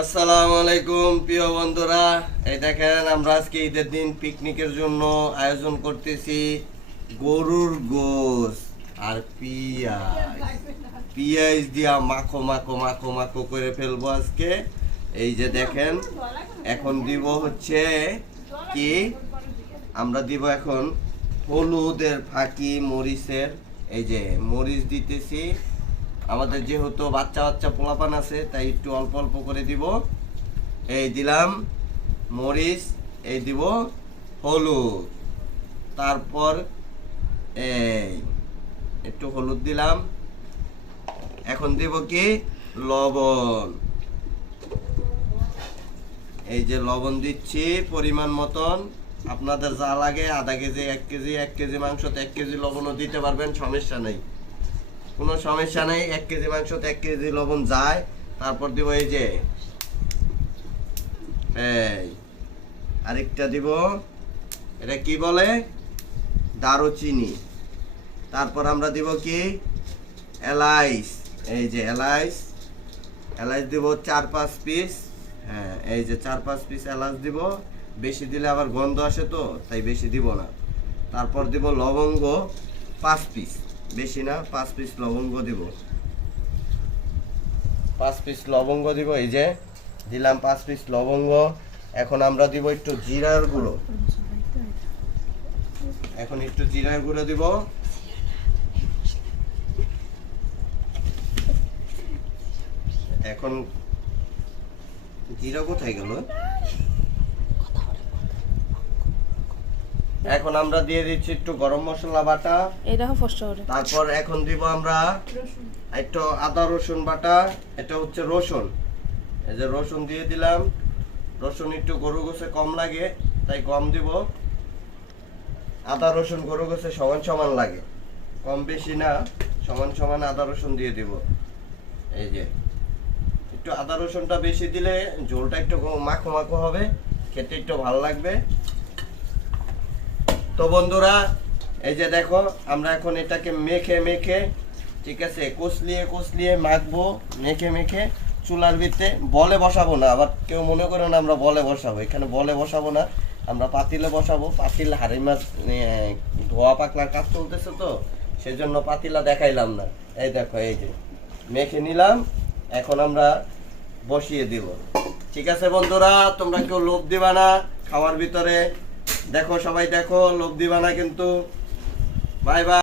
আসসালামু আলাইকুম প্রিয় বন্ধুরা, এই দেখেন আমরা আজকে ঈদের দিন পিকনিকের জন্য আয়োজন করতেছি গরুর গোশ আর পিঁয়াজ দিয়া মাখো মাখো মাখো মাখো করে ফেলবো আজকে। এই যে দেখেন এখন দিব হচ্ছে কি, আমরা দিব এখন হলুদের ফাঁকি মরিচের, এই যে মরিচ দিতেছি। আমাদের যেহেতু বাচ্চা বাচ্চা পোলাপান আছে তাই একটু অল্প অল্প করে দিব। এই দিলাম মরিচ, এই দিব হলুদ, তারপর এই একটু হলুদ দিলাম। এখন দিব কি লবণ, এই যে লবণ দিচ্ছি পরিমাণ মতন। আপনাদের যা লাগে, আধা কেজি 1 কেজি মাংসতে 1 কেজি লবণও দিতে পারবেন, সমস্যা নেই, কোনো সমস্যা নেই। 1 কেজি মাংসতে 1 কেজি লবণ যায়। তারপর দিব এই যে এই আরেকটা দিব, এটা কি বলে, দারুচিনি। তারপর আমরা দিব কি এলাইচ, এই যে এলাইচ দিব 4-5 পিস। হ্যাঁ, এই যে 4-5 পিস এলাচ দিব, বেশি দিলে আবার গন্ধ আসে তো তাই বেশি দিব না। তারপর দিব লবঙ্গ 5 পিস, বেশি না, 5 পিস লবঙ্গ দিব, 5 পিস লবঙ্গ দিব। এই যে দিলাম 5 পিস লবঙ্গ। এখন আমরা দিব একটু জিরার গুঁড়ো, এখন একটু জিরার গুঁড়ো দিব। এখন জিরা কোথায় গেল? এখন আমরা দিয়ে দিচ্ছি একটু গরম মশলা বাটা, তারপর এখন দিব আমরা একটু আদা রসুন বাটা, এটা হচ্ছে রসুন, এই যে রসুন দিয়ে দিলাম। রসুন একটু গরু গোছে কম লাগে তাই কম দিব। আদা রসুন গরু গোছে সমান সমান লাগে, কম বেশি না, সমান সমান আদা রসুন দিয়ে দিব। এই যে একটু আদা রসুনটা বেশি দিলে ঝোলটা একটু মাখো মাখো হবে, খেতে একটু ভালো লাগবে। তো বন্ধুরা, এই যে দেখো আমরা এখন এটাকে মেখে মেখে, ঠিক আছে, কষলিয়ে মাখবো, মেখে মেখে চুলার ভিতরে বলে বসাবো না, আবার কেউ মনে করো না আমরা বলে বসাবো, এখানে বলে বসাবো না, আমরা পাতিলে বসাবো। পাতিল হাড়ি মাছ ধোয়া পাকলার কাজ চলতেছে তো সেজন্য পাতিলা দেখাইলাম না। এই দেখো এই যে মেখে নিলাম, এখন আমরা বসিয়ে দিব। ঠিক আছে বন্ধুরা, তোমরা কেউ লোভ দিবা না খাওয়ার ভিতরে, দেখো সবাই দেখো, লোভ দিবা না কিন্তু। Bye bye.